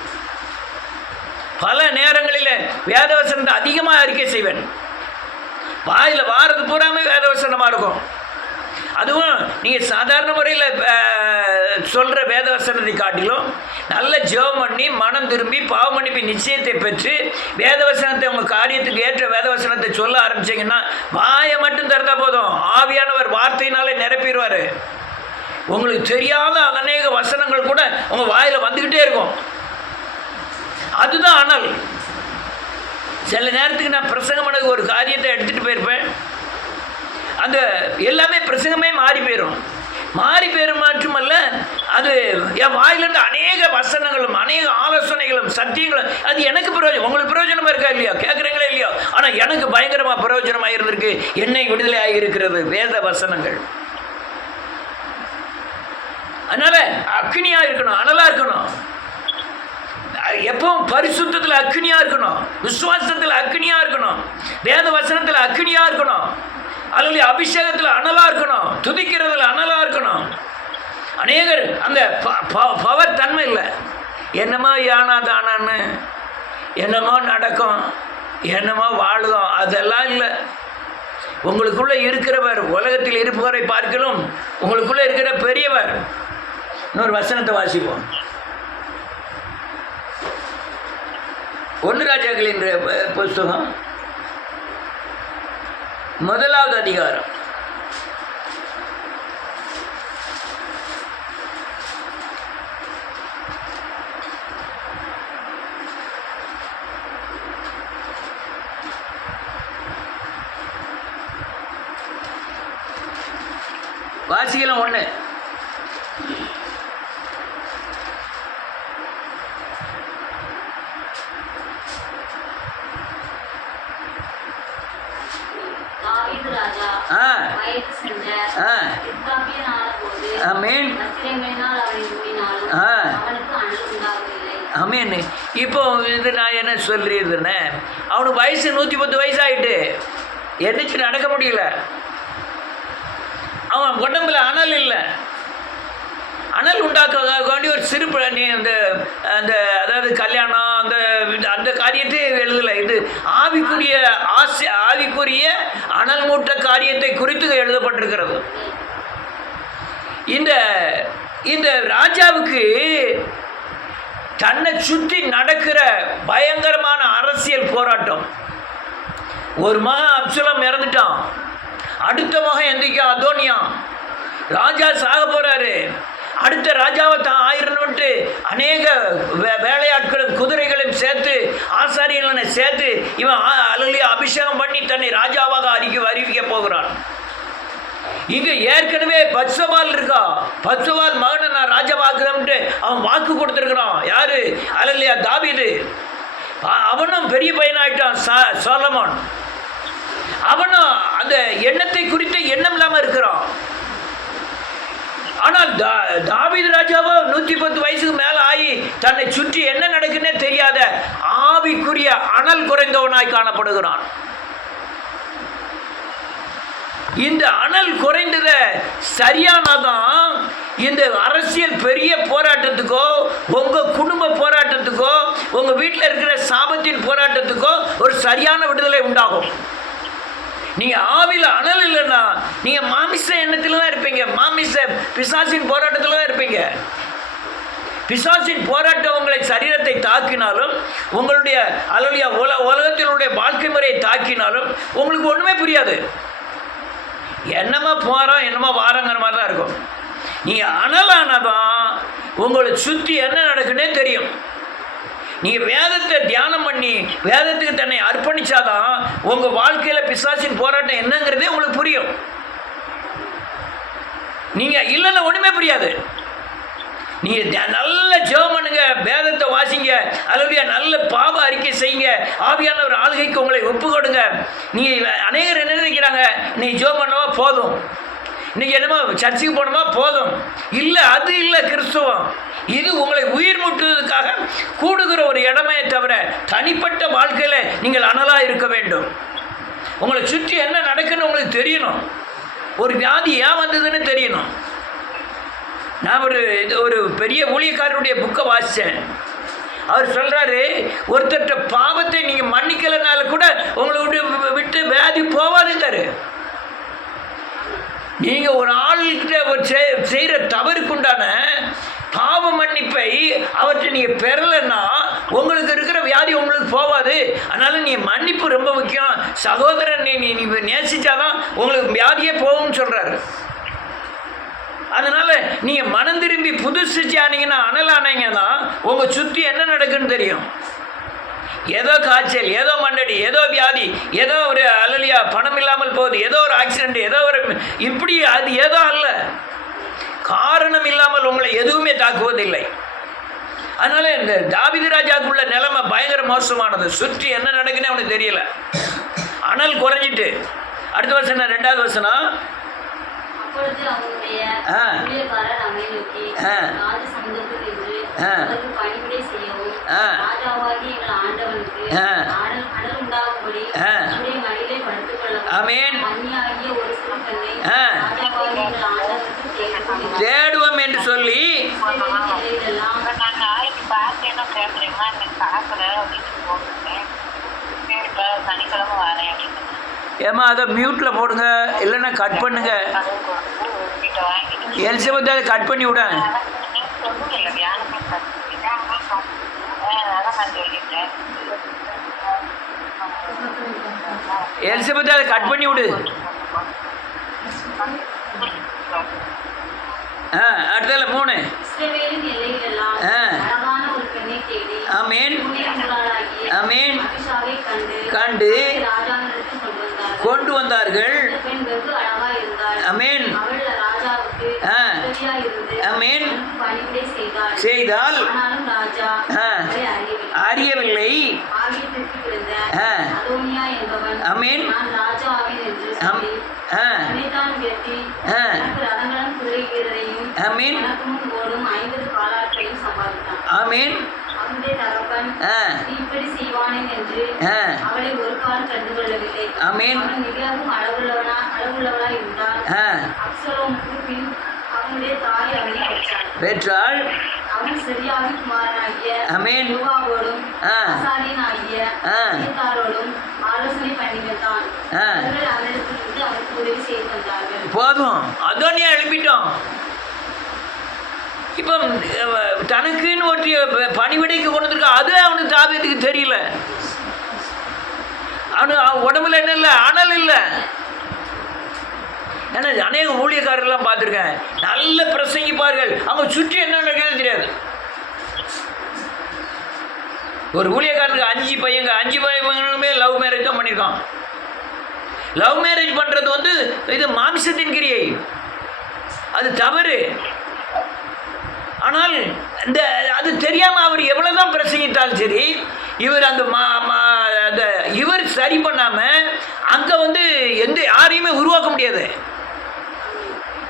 பல நேரங்களில் வேதவசனத்தை அதிகமாக அறிக்கை செய்வேன். வாயில் வாரது பூராமே வேதவசனமாக இருக்கும். அதுவும் நீங்கள் சாதாரண முறையில் சொல்கிற வேதவசனத்தை காட்டிலும் நல்ல ஜெபம் பண்ணி மனம் திரும்பி பாவமன்னிப்பு நிச்சயத்தை பெற்று வேதவசனத்தை உங்கள் காரியத்துக்கு ஏற்ற வேதவசனத்தை சொல்ல ஆரம்பிச்சிங்கன்னா வாயை மட்டும் திறந்தா போதும், ஆவியானவர் வார்த்தையினாலே நிரப்பிடுவார். உங்களுக்கு தெரியாத அநேக வசனங்கள் கூட உங்கள் வாயில் வந்துக்கிட்டே இருக்கும். அதுதான் அனல். சில நேரத்துக்கு நான் பிரசங்கம் பண்ண ஒரு காரியத்தை எடுத்துகிட்டு போயிருப்பேன். அந்த எல்லாமே பிரசங்கமே மாறி போயிடும். மாறி போயிடும் மட்டுமல்ல, அது என் வாயிலிருந்து அநேக வசனங்களும் அநேக ஆலோசனைகளும் சத்தியங்களும் அது எனக்கு பிரயோஜனம், உங்களுக்கு பிரயோஜனமாக இருக்கா இல்லையா, கேட்குறீங்களா இல்லையா? ஆனால் எனக்கு பயங்கரமாக பிரயோஜனமாக இருந்திருக்கு. என்னை விடுதலை ஆகியிருக்கிறது வேத வசனங்கள். அதனால அக்னியா இருக்கணும், அனலா இருக்கணும். எப்பவும் பரிசுத்தத்தில் அக்னியா இருக்கணும், விசுவாசத்தில் அக்னியா இருக்கணும், வேத வசனத்தில் அக்னியா இருக்கணும், அல்லது அபிஷேகத்தில் அனலா இருக்கணும், துதிக்கிறதுல அனலா இருக்கணும். அநேகர் அந்த பவர் தன்மை இல்லை. என்னமோ யானா தானான்னு, என்னமோ நடக்கும், என்னமோ வாழும், அதெல்லாம் இல்லை. உங்களுக்குள்ள இருக்கிறவர் உலகத்தில் இருப்பவரை பார்க்கலும் உங்களுக்குள்ள இருக்கிற பெரியவர். இன்னொரு வசனத்தை வாசிப்போம். 1 ராஜாக்களின் புஸ்தகம் 1வது அதிகாரம். வாசிக்கலாம் 1. ஆமீன். இப்போ இது நான் என்ன சொல்றதுன்னு, அவனுக்கு வயசு 110 வயசு ஆயிட்டு எந்திரிச்சு நடக்க முடியல. அவன் உடம்புல அனல் இல்லை. அனல் உண்டாக்க ஒரு சிறு நீ அந்த அந்த அதாவது கல்யாணம் அந்த அந்த காரியத்தை எழுதலை. இது ஆவிக்குரிய ஆவிக்குரிய அனல் மூட்ட காரியத்தை குறித்து எழுதப்பட்டிருக்கிறது. இந்த இந்த ராஜாவுக்கு தன்னை சுற்றி நடக்கிற பயங்கரமான அரசியல் போராட்டம். ஒரு மகன் அப்சலோம் இறந்துட்டான், அடுத்த மகன் எந்திரிக்க அதோனியா. ராஜா சாக போறாரு, அடுத்த ராஜாவை தான் ஆயிரணும்ட்டு அநேக வேலையாட்களும் குதிரைகளையும் சேர்த்து ஆசாரியர்களை சேர்த்து இவன் அபிஷேகம் பண்ணி தன்னை ராஜாவாக அறிவிக்க போகிறான். இங்க ஏற்கனவே பத்சபால் இருக்கா, பத்சபால் மகனை நான் ராஜாவாக்குறேன்ட்டு அவன் வாக்கு கொடுத்துருக்கிறான். யாரு? அல்லேலூயா, தாவீது. அவனும் பெரிய பையனாயிட்டான், சாலமோன். அவனும் அந்த எண்ணத்தை குறித்த எண்ணம் இல்லாம இருக்கிறான். ஆனால் தாவீது ராஜாவோ 110 வயசுக்கு மேல ஆகி தன்னை சுற்றி என்ன நடக்குன்னே தெரியாத ஆவிக்குரிய அனல் குறைந்தவனாய் காணப்படுகிறான். இந்த அனல் குறைந்தத சரியானதான் இந்த அரசியல் பெரிய போராட்டத்துக்கோ, உங்க குடும்ப போராட்டத்துக்கோ, உங்க வீட்டில் இருக்கிற சாபத்தின் போராட்டத்துக்கோ ஒரு சரியான விடுதலை உண்டாகும். நீங்க ஆவில அனல் இல்லைன்னா நீங்க மாமிச எண்ணத்துல தான் இருப்பீங்க, மாமிச பிசாசின் போராட்டத்துல தான் இருப்பீங்க. பிசாசின் போராட்டம் உங்களை சரீரத்தை தாக்கினாலும், உங்களுடைய அல்லேலூயா உலகத்தினுடைய வாழ்க்கை முறையை தாக்கினாலும் உங்களுக்கு ஒண்ணுமே புரியாது. என்னமா போறோம் என்னமா வாரங்கிற மாதிரி தான் இருக்கும். நீங்க அனலானதான் உங்களை சுற்றி என்ன நடக்குன்னே தெரியும். நீங்க வேதத்தை தியானம் பண்ணி வேதத்துக்கு தன்னை அர்ப்பணிச்சாதான் உங்க வாழ்க்கையில பிசாசின் போராட்டம் என்னங்கிறதே உங்களுக்கு புரியும். நீங்க இல்லைன்னா ஒண்ணுமே புரியாது. நீங்க நல்ல ஜெபம் பண்ணுங்க, வேதத்தை வாசிங்க, அல்லேலூயா, நல்ல பாவ அறிக்கை செய்யுங்க, ஆவியான ஒரு ஆளுகைக்கு உங்களை ஒப்பு கொடுங்க. நீங்க அநேகர் என்ன நினைக்கிறாங்க, நீ ஜெபம் பண்ணவா போதும், இன்னைக்கு என்னமோ சர்ச்சுக்கு போனோமா போதும். இல்லை, அது இல்லை கிறிஸ்துவம். இது உங்களை உயிர் முட்டுவதற்காக கூடுகிற ஒரு இடமே தவிர தனிப்பட்ட வாழ்க்கையில நீங்கள் அனலா இருக்க வேண்டும். உங்களை சுற்றி என்ன நடக்குன்னு உங்களுக்கு தெரியணும். ஒரு வியாதி ஏன் வந்ததுன்னு தெரியணும். நான் ஒரு பெரிய ஊழியக்காரருடைய புக்கை வாசித்தேன். அவர் சொல்றாரு, ஒருத்தட்ட பாவத்தை நீங்க மன்னிக்கலனால கூட உங்களை விட்டு வியாதி போவாதுங்காரு. நீங்க ஒரு ஆள்கிட்ட செய்யற தவறுக்குண்டான பாவ மன்னிப்பை அவற்றை நீங்க பெறலைன்னா உங்களுக்கு இருக்கிற வியாதி உங்களுக்கு போவாது. அதனால நீ மன்னிப்பு ரொம்ப முக்கியம். சகோதரன் நீ நேசிச்சாதான் உங்களுக்கு வியாதியே போகும்னு சொல்றாரு. அதனால நீங்க மனம் திரும்பி புது சிருஷ்டியானீங்கன்னா, அனலானீங்கன்னா உங்க சுற்றி என்ன நடக்குன்னு தெரியும். ஏதோ காய்ச்சல், ஏதோ மண்டடி, ஏதோ வியாதி, ஏதோ ஒரு அல்லேலூயா பணம் இல்லாமல் போகுது, ஏதோ ஒரு ஆக்சிடென்ட், ஏதோ ஒரு இப்படி, அது ஏதோ அல்ல, காரணம் இல்லாமல் உங்களை எதுவுமே தாக்குவதில்லை. அதனால இந்த தாவீது ராஜாவுக்குள்ள நிலைமை பயங்கர மோசமானது. சுற்றி என்ன நடக்குன்னு அவனுக்கு தெரியல. அனல் குறைஞ்சிட்டு அடுத்த வசனம் 2வது வசனம், அப்பொழுது அவனுடைய ஆ ஊழியக்காரர் அவனை நோக்கி, ஆ ராஜ சமூகத்தில் நின்று ஆ அவருக்கு பணிவிடை செய்யவும், ஆ ராஜாவாகிய எங்கள் ஆண்டவனுக்கு ஆ அனல் உண்டாகும்படி ஆ அவருடைய மடியிலே படுத்துக் கொள்ளவும், ஆமென். கன்னியாகிய ஒரு சிறு பெண்ணை ஆ ராஜாவாகிய எங்கள் ஆண்டவனுக்கு தேடுவோம். தேடுவோம் என்று சொல்லி எல்லாம் நான் நாளைக்கு பார்த்தேன்னா கேட்குறேம்மா, எனக்கு பார்க்கல வீட்டுக்கு போட்டுருக்கேன். சரிப்பா, சனிக்கிழமை வரேன் அப்படின்னு ஏமா அதை மியூட்டில் போடுங்க, இல்லைன்னா கட் பண்ணுங்க. வீட்டை வாங்கிட்டு எலிசபெத் அதை கட் பண்ணி விட. நீங்கள் சொல்லுங்க இல்லை தியானமே அதான் நான் சொல்லிட்டேன். எலிசபெத் அதை கட் பண்ணி விடு. அடுத்தல 3. இஸ்ரவேலின் எல்லையிலெல்லாம் ஆ. அழகான ஒரு பெண்ணை தேடி ஆமென் ஊழியக்காரராகிய ஆமென் அபிஷாவை கண்டு ராஜாவினிடத்தில் கொண்டு வந்தார்கள். இந்த பெண் வெகு அழகாய் இருந்தாள். ஆமென் அவள் ராஜாவுக்கு ஆ. உதவியாய் இருந்து ஆமென் அவனுக்கு பணிவிடை செய்தால் ஆனாலும் ராஜா ஆ. அவளை அறியவில்லை. அறியவில்லை. ஆவியில் திருப்பி கிடந்த ஆ. அதோனியா என்பவன் ஆமென் நான் ராஜா ஆவேன் என்று சொல்லி ஆ தன்னைத்தான் உயர்த்தி ஆ எனக்கு ரதங்களும் குதிரை வீரரையும் ஆமென் எனக்கு முன் ஓடும் 50 காலாட்களையும் சம்பாதித்தான். ஆமென் அவனுடைய தகப்பன் ஆ நீ இப்படி செய்வானேன் என்று ஆ அவளை ஒரு கால் கண்டுகொள்ளவில்லை. ஆமென் அவன் மிகவும் அளவுள்ளவளாய் இருந்தால் ஆ அப்சலோமுக்கு பின் அவனுடைய தாய் அவனை பெற்றாள். அவன் சிரியாவின் குமாரனாகிய ஆமென் யோவாவோடும் ஆ ஆசாரியனாகிய ஆ சீத்தாரோடும் ஆலோசனை பண்ணி வந்தான். ஆ அவர்கள் அவனிடத்திலிருந்து அவனுக்கு உதவி செய்து வந்தார்கள். போதும், அதோனியா எழுப்பிட்டோம். இப்போ தனக்குன்னு ஒட்டிய பணிவிடைக்கு கொண்டு வந்திருக்க, அது அவனுக்கு தாவீதுக்கு தெரியல. அவன் உடம்புல என்ன இல்லை, அனல் இல்லை. ஏன்னா அநேக ஊழியக்காரர்லாம் பார்த்துருக்கேன், நல்ல பிரசங்கிப்பார்கள், அவங்க சுற்றி என்ன நடக்கிறது தெரியாது. ஒரு ஊழியக்காரனுக்கு 5 பையனுமே லவ் மேரேஜ் தான் பண்ணியிருக்கான். லவ் மேரேஜ் பண்ணுறது இது மாம்சத்தின் கிரியை, அது தவறு. ஆனால் அது தெரியாமல் அவர் எவ்வளோதான் பிரசங்கித்தாலும் சரி, இவர் அந்த இவர் சரி பண்ணாமல் அங்கே எந்த யாரையுமே உருவாக்க முடியாது.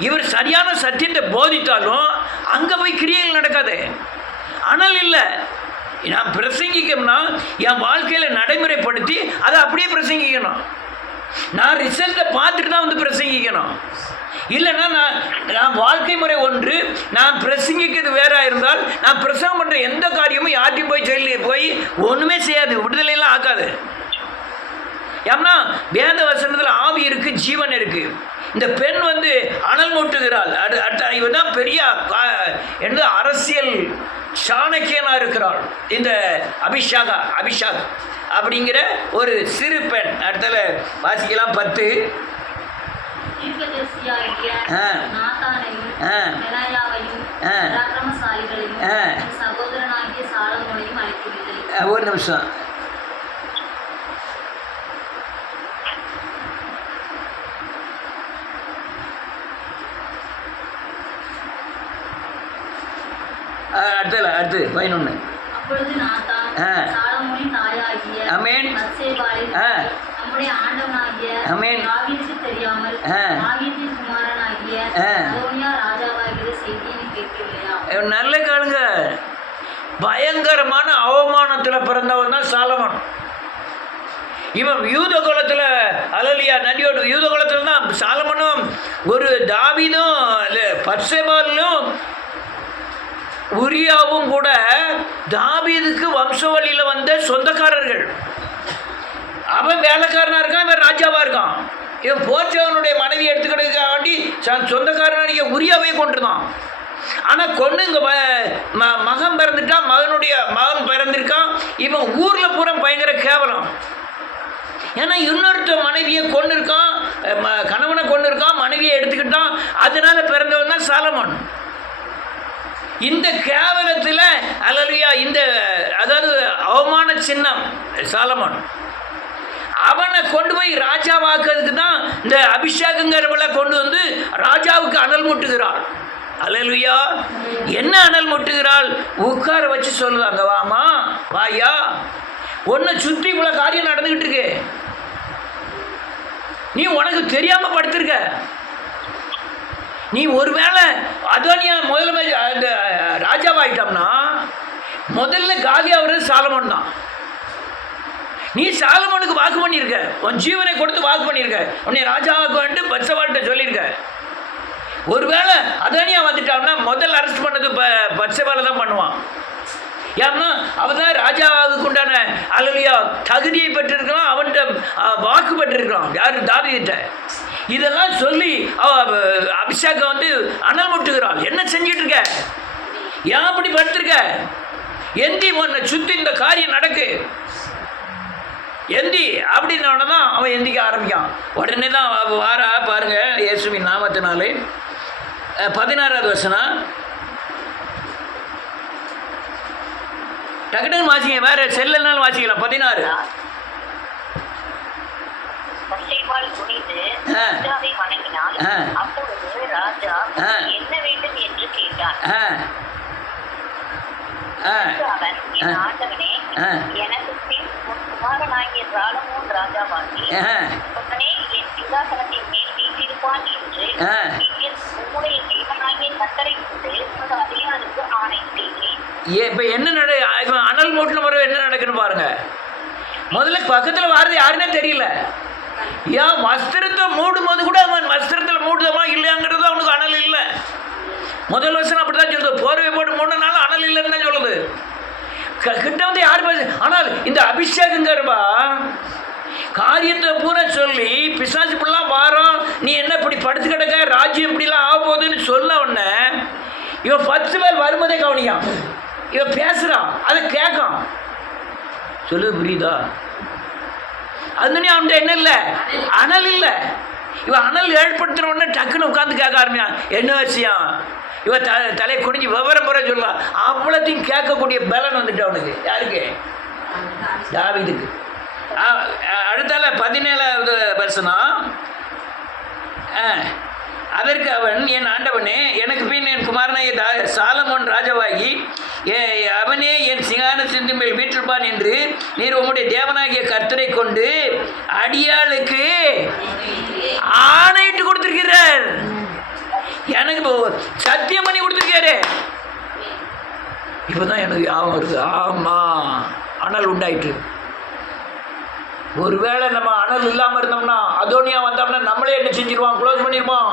இவர் சரியான சத்தியத்தை போதித்தாலும் அங்கே போய் கிரியைகள் நடக்காது. ஆனால் இல்லை, நான் பிரசங்கிக்கணும்னா என் வாழ்க்கையில் நடைமுறைப்படுத்தி அதை அப்படியே பிரசங்கிக்கணும். நான் ரிசல்ட்டை பார்த்துட்டு தான் பிரசங்கிக்கணும். இல்லைன்னா நான் வாழ்க்கை முறை ஒன்று, நான் பிரசங்கிக்கிறது வேற இருந்தால் நான் பிரசங்கம் பண்ணுற எந்த காரியமும் யார்ட்டையும் போய் ஒன்றுமே செய்யாது, விடுதலையெல்லாம் ஆக்காது. ஏன்னா வேத வசனத்தில் ஆவி இருக்குது, ஜீவன் இருக்குது. இந்த பெண் அனல் மூட்டுகிறாள். இவன் தான் பெரிய அரசியல் சாணக்கியனாக இருக்கிறாள். இந்த அபிஷாக் அப்படிங்கிற ஒரு சிறு பெண். அடுத்தல வாசிக்கலாம் 10. தீர்க்கதரிசியாகிய ஆ நாத்தானையும் ஆ பெனாயாவையும் ஆ பராக்கிரமசாலிகளையும் ஆ என் சகோதரனாகிய சாலமோனையும் அழைக்கவில்லை. ஒரு நிமிஷம். அடுத்து 11. அப்பொழுது நாத்தான் ஆ சாலமோனின் தாயாகிய ஆமென் பத்சேபாளின் ஆ நம்முடைய ஆண்டவனாகிய ஆமென் தாவீதுக்கு தெரியாமல் ஆ தாவீதின் குமாரனாகிய ஆ அதோனியா ராஜாவாகிற செய்தியை கேட்கவில்லையா? நல்ல கேளுங்க. பயங்கரமான அவமானத்தில் பிறந்தவன் தான் சாலமோன். இவன் யூத குலத்தில் அலலியா நடியோடு யூத குலத்தில் தான் சாலமோனும் ஒரு தாவீதும் பத்சேபாலும் உரியாவும் கூட தாவீதுக்கு வம்சவழியில் வந்த சொந்தக்காரர்கள். அவன் வேலைக்காரனாக இருக்கான், இவன் ராஜாவாக இருக்கான். இவன் போர்ச்சவனுடைய மனைவி எடுத்துக்கிட்டதுக்காண்டி சொந்தக்காரனாக உரியாவே கொண்டுருந்தான். ஆனால் கொண்டு இங்கே மகன் பிறந்துட்டான், மகன் பிறந்திருக்கான். இவன் ஊரில் பூரா பயங்கர கேவலம். ஏன்னா இன்னொருத்த மனைவியை கொண்டு இருக்கான், கணவனை கொண்டு இருக்கான், மனைவியை எடுத்துக்கிட்டான். அதனால பிறந்தவன் தான் சாலமோன். இந்த கேவலத்தில் அல்லேலூயா, அதாவது அவமான சின்னம் சாலமோன். அவனை கொண்டு போய் ராஜாவாக்குறதுக்கு தான் இந்த அபிஷேகங்கிறவளை கொண்டு ராஜாவுக்கு அனல் மூட்டுகிறாள். அல்லேலூயா. என்ன அனல் மூட்டுகிறாள்? உட்கார வச்சு சொல்லுவாங்க, வாமா வாயா, உன்னை சுற்றி இவ்வளோ காரியம் நடந்துக்கிட்டு இருக்கு, நீ உனக்கு தெரியாமல் படுத்திருக்க. நீ ஒருவேளை அதோனியா முதல்ல அந்த ராஜாவாயிட்டோம்னா முதல்ல காலி ஆகுறது சாலமோன் தான். நீ சாலமோனுக்கு வாக்கு பண்ணியிருக்க, உன் ஜீவனை கொடுத்து வாக்கு பண்ணியிருக்க, உன்னை ராஜாவாக்க வேண்டும் பத்சபாள்கிட்ட சொல்லியிருக்க. ஒருவேளை அதோனியா வந்துட்டான்னா முதல் அரெஸ்ட் பண்ணது பத்சபாலை தான் பண்ணுவான். ஏன்னா அவன் தான் ராஜாவுக்கு உண்டான அல்லேலூயா தகுதியை பெற்றிருக்கிறான், அவன்கிட்ட வாக்கு பெற்றிருக்கிறான். யார்? தாவீதுகிட்ட. இதெல்லாம் சொல்லி அபிஷேகம் வந்து அனல் முட்டுகிறாள். என்ன செஞ்சிட்டு இருக்க? ஏன் அப்படி படுத்திருக்க? எந்தி உன்னை சுற்றி இந்த காரியம் நடக்கு, எந்தி அப்படின்னோட தான் அவன் எந்திக்க ஆரம்பிக்கான். உடனே தான் வாரா பாருங்க, இயேசுவின் நாமத்தினாலே 16வது வசனம். டக்குன்னு வாசிங்க, வேற செல்லனாலும் வாசிக்கலாம். 16. அப்பொழுது ராஜா என்ன வேண்டும் என்று கேட்டான். அவன், என் ஆண்டவனே, எனக்கு பின் உன் குமாரனாகிய சாலமோன் ராஜாவாகி உடனே என் சிங்காசனத்தின் மேல் வீட்டிருப்பான் என்று உம்முடைய தேவனாகிய கர்த்தரை கொண்டு உமது அடியாருக்கு ஆணையிட்டேன். இப்போ என்ன அனல் மூட்டின முறை என்ன நடக்குன்னு பாருங்க. முதல்ல பக்கத்தில் வாரது யாருன்னே தெரியல. ஏன் வஸ்திரத்தை மூடும் போது கூட அவன் வஸ்திரத்தில் மூடுதமா இல்லையாங்கிறது அவனுக்கு அனல் இல்லை. முதல் வருஷம் அப்படி தான் சொல்லுது, போர்வை போட்டு மூணுனாலும் அனல் இல்லைன்னு தான் சொல்லுது. கிட்ட வந்து யார் பேச. ஆனால் இந்த அபிஷேகங்கிறவா காரியத்தை பூரா சொல்லி பிசாசு இப்படிலாம் வாரம், நீ என்ன இப்படி படுத்து கிடக்க, ராஜ்யம் இப்படிலாம் ஆக போகுதுன்னு சொல்ல உடனே இவன் 10 பேர் வரும்போதே கவனிக்கான். இவன் பேசுகிறான், அதை கேட்கான். சொல்லுது புரியுதா? அதுனே அவன்கிட்ட என்ன இல்லை, அனல் இல்லை. இவன் அனல் ஏற்படுத்துகிற உடனே டக்குன்னு உட்காந்து கேட்க ஆரம்பிச்சான். என்ன விஷயம்? இவன் தலையை குடிஞ்சு விவரம் முறை சொல்லலாம். அவ்வளோத்தையும் கேட்கக்கூடிய பலன் வந்துட்டு அவனுக்கு. யாருக்கு? தாவீதுக்கு. அடுத்தால 17வது வசனம். அதற்கு அவன், என் ஆண்டவனே, எனக்கு பின் என் குமாரனாகிய சாலமோன் ராஜாவாகி அவனே என் சிங்காசனத்தின் மேல் வீற்றிருப்பான் என்று நீர் உம்முடைய தேவனாகிய கர்த்தரை கொண்டு அடியாளுக்கு ஆணையிட்டு கொடுத்திருக்கிறார். எனக்கு சத்தியம் பண்ணி கொடுத்துருக்காரு. இப்போதான் எனக்கு ஞாபகம் வருது. ஆமாம், அனல் உண்டாயிட்டு. ஒருவேளை நம்ம அனல் இல்லாமல் இருந்தோம்னா, அதோனியா வந்தோம்னா நம்மளே என்ன செஞ்சிருவான்? க்ளோஸ் பண்ணிடுவான்.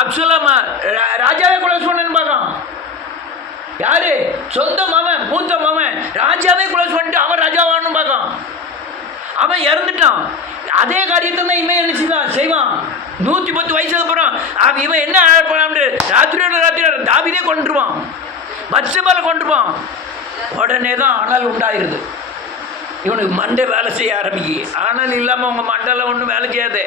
ஆக்சுவலாக ராஜாவே க்ளோஸ் பண்ணு பார்க்கான். யாரு? சொந்த மாமன், மூத்த மாமன் ராஜாவே க்ளோஸ் பண்ணிட்டு அவன் ராஜாவான்னு பார்க்கான். அவன் இறந்துட்டான். அதே காரியத்தை தான் இவன் என்ன செய்வான்? செய்வான். 110 வயசுக்கு அப்புறம் இவன் என்ன பண்ண ராத்திரியோட ராத்திரி தாவீதே கொண்டுருவான், பத்சபாலை கொண்டுருவான். உடனே தான் அனல் உண்டாயிருது. இவனுக்கு மண்டை வேலை செய்ய ஆரம்பிக்கு. அனல் இல்லாமல் உங்கள் மண்டலம் ஒன்றும் வேலை செய்யாது.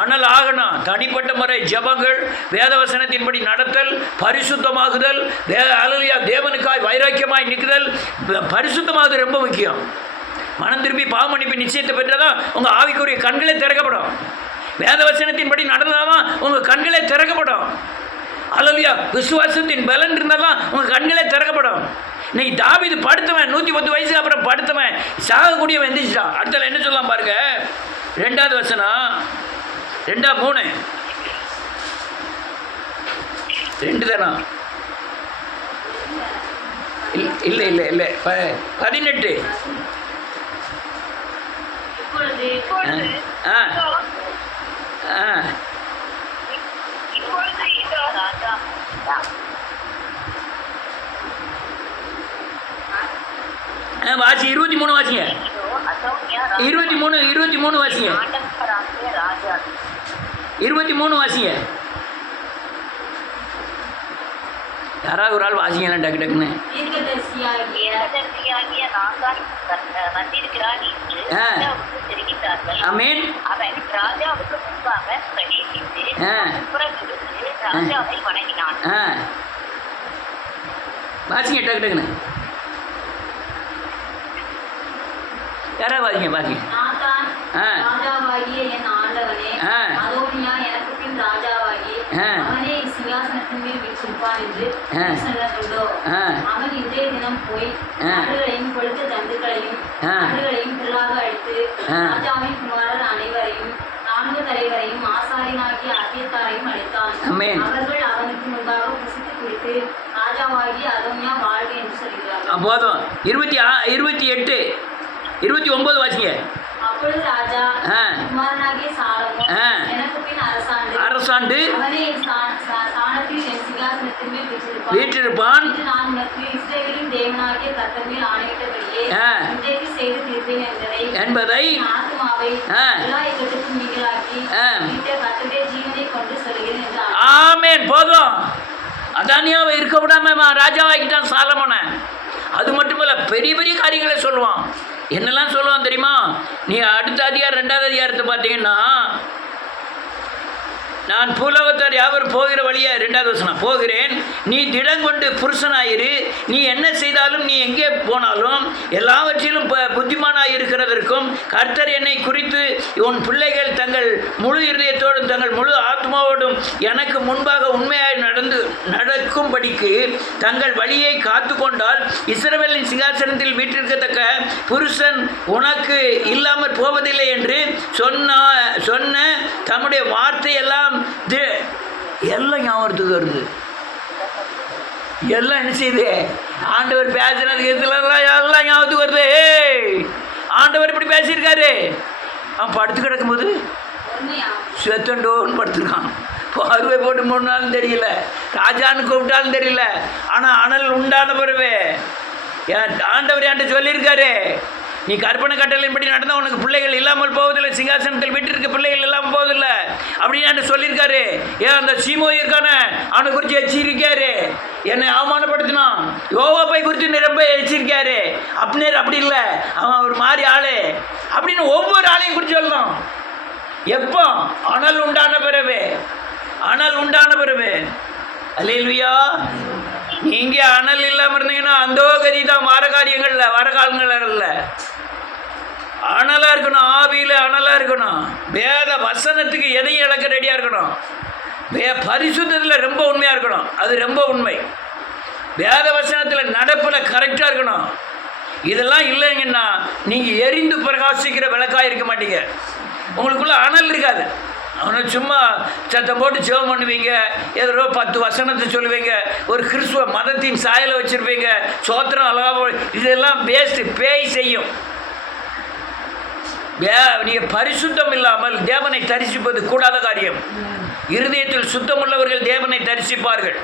அனல் ஆகணும். தனிப்பட்ட முறை ஜபங்கள், வேதவசனத்தின்படி நடத்தல், பரிசுத்தமாகுதல், அல்லேலூயா தேவனுக்காய் வைராக்கியமாய் நிற்குதல், பரிசுத்தமாகுது ரொம்ப முக்கியம். மனம் திரும்பி பாவமன்னிப்பு நிச்சயத்தை பெற்றதான் உங்கள் ஆவிக்குரிய கண்களே திறக்கப்படும். வேதவசனத்தின்படி நடந்தால் தான் உங்கள் கண்களே திறக்கப்படும். அல்லேலூயா விசுவாசத்தின் பலன் இருந்தால் தான் உங்கள் கண்களே திறக்கப்படும். இன்னைக்கு தாவீது படுத்தவன், 110 வயசுக்கு அப்புறம் படுத்தவன், சாகக்கூடியவன் எந்திரிச்சிட்டான். அடுத்தல என்ன சொல்லலாம் பாருங்க. 2வது வசனம். 2-3 2 தானா? இல்லை இல்லை இல்லை 18. வாசி 23 வாசிங்க. 23 வாசிங்க. 23 வாசிங்க. யாராவது ஒரு ஆள் வாசிங்க டக்கு டக்குன்னு. ஆமென். அவன் ராஜாவுக்கு முன்பாக பிரவேசித்து ராஜாவை வணங்கினான். வாசிங்க டக்கு டக்குன்னு. யாராவது வாசிங்க வாசிங்க. ராஜாவாகிய என் ஆண்டவனே, அதோனியா எனக்கு பின் ராஜாவாகி அவனே சிங்காசனத்தின் மேல் வீற்றிருப்பான் என்று சொன்னதுண்டோ? அவன் இன்றைய தினம் போய் ஆடுகளையும் கொழுத்த ஜந்துக்களையும் ஆடுகளையும் திரளாக அழித்து ராஜாவின் குமாரர் அனைவரையும் 4 தலைவரையும் ஆசாரியனாகிய அபியத்தாரையும் ராஜாவாகிய அதோனியா வாழ்க என்று சொல்கிறார்கள். போதும். 28 29 வாசிங்க. அப்பொழுது ராஜா குமாரனாகிய சாலமோன் எனக்கு பின் அரசாண்டு அவனே என் ஸ்தானத்தில் என் சிங்காசனத்தின் மேல் வீற்றிருப்பான் என்று நான் உனக்கு இஸ்ரவேலின் தேவனாகிய கர்த்தர் மேல் ஆணையிட்டபடியே இன்றைக்கு செய்து தீர்ப்பேன் என்பதை ஆத்துமாவை எல்லா இக்கட்டுக்கும் நீங்களாக்கி மீட்ட கர்த்தருடைய ஜீவனை கொண்டு சொல்கிறேன் என்று. ஆமென். போதும். அதானியாவை இருக்க விடாம ராஜாவாக்கிட்டான் சாலமோனை. அது மட்டுமல்ல, பெரிய பெரிய காரியங்களை சொல்லுவான். என்னெல்லாம் சொல்லுவான் தெரியுமா? நீ அடுத்த அதிகாரம் 2வது அதிகாரத்தை பார்த்தீங்கன்னா, நான் பூலோகத்தார் யாவர் போகிற வழியே 2வது வசனம் போகிறேன், நீ திடங்கொண்டு புருஷனாயிரு, நீ என்ன செய்தாலும் நீ எங்கே போனாலும் எல்லாவற்றிலும் புத்திமானாய் இருக்கிறதற்கும் கர்த்தர் என்னை குறித்து உன் பிள்ளைகள் தங்கள் முழு இருதயத்தோடும் தங்கள் முழு ஆத்மாவோடும் எனக்கு முன்பாக உண்மையாய் நடக்கும்படிக்கு தங்கள் வழியை காத்து கொண்டால் இஸ்ரவேலின் சிங்காசனத்தில் வீற்றிருக்கத்தக்க புருஷன் உனக்கு இல்லாமல் போவதில்லை என்று சொன்ன தம்முடைய வார்த்தையெல்லாம் எல்லாம் ஞாபகத்துக்கு வருது. எல்லாம் என்ன செய்யுது? ஆண்டவர் பேசுனதுக்கு எல்லாம் ஞாபகத்துக்கு வருது. ஆண்டவர் இப்படி பேசியிருக்காரு. அவன் படுத்து கிடக்கும்போது செத்தண்டோன்னு படுத்துருக்கான். பார்வை போட்டு முன்னாலும் தெரியல, ராஜான்னு கூப்பிட்டாலும் தெரியல. ஆனால் அனல் உண்டான பிறவே ஆண்டவர் என்கிட்ட சொல்லியிருக்காரு, நீ கற்பனை கட்டளையின்படி நடந்தால் உனக்கு பிள்ளைகள் இல்லாமல் போவதில்லை, சிங்காசனத்தில் விட்டிருக்க பிள்ளைகள் இல்லாமல் போவதில்லை அப்படின்னு சொல்லியிருக்காரு. ஏன் அந்த சீமோ இருக்கானே அவனை குறித்து எச்சரிக்காரு, என்னை அவமானப்படுத்தினான். யோவாப்பை குறித்து நிரம்ப எச்சரிக்காரு. அப்னேர் அப்படி இல்லை, அவன் ஒரு மாதிரி ஆளு அப்படின்னு ஒவ்வொரு ஆளையும் குறித்து சொல்லலாம். எப்போ? அனல் உண்டான பிறவே. அல்லேலூயா. நீங்க அனல் இல்லாமல் இருந்தீங்கன்னா அந்த கதி தான் வர காரியங்கள்ல வர காலங்கள்ல அனலாக இருக்கணும். ஆவியில் அனலாக இருக்கணும். வேத வசனத்துக்கு எதையும் இழக்க ரெடியாக இருக்கணும். பரிசுத்தத்தில் ரொம்ப உண்மையாக இருக்கணும். அது ரொம்ப உண்மை. வேத வசனத்தில் நடப்பில் கரெக்டாக இருக்கணும். இதெல்லாம் இல்லைங்கன்னா நீங்கள் எரிந்து பிரகாசிக்கிற விளக்காக இருக்க மாட்டீங்க. உங்களுக்குள்ள அனல் இருக்காது. அவனை சும்மா சத்தம் போட்டு ஜெபம் பண்ணுவீங்க, ஏதோ 10 வசனத்தை சொல்லுவீங்க, ஒரு கிறிஸ்துவ மதத்தின் சாயலை வச்சுருப்பீங்க, சோத்திரம் அழகாக. இதெல்லாம் வேஸ்ட்டு, பேய் செய்யும். நீங்கள் பரிசுத்தம் இல்லாமல் தேவனை தரிசிப்பது கூடாத காரியம். இருதயத்தில் சுத்தமுள்ளவர்கள் தேவனை தரிசிப்பார்கள்.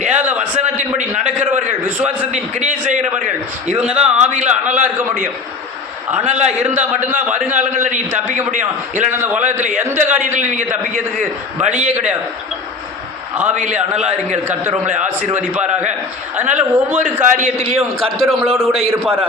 வேத வசனத்தின்படி நடக்கிறவர்கள், விசுவாசத்தின் கிரியை செய்கிறவர்கள், இவங்க தான் ஆவியில் அனலாக இருக்க முடியும். அனலாக இருந்தால் மட்டும்தான் வருங்காலங்களில் நீங்கள் தப்பிக்க முடியும். இல்லைன்னா இந்த உலகத்தில் எந்த காரியத்திலும் நீங்கள் தப்பிக்கிறதுக்கு வழியே கிடையாது. ஆவியிலே அனலாக இருங்கள். கர்த்தர் உங்களை ஆசீர்வதிப்பாராக. அதனால் ஒவ்வொரு காரியத்திலையும் கர்த்தர் உங்களோடு கூட இருப்பாராக.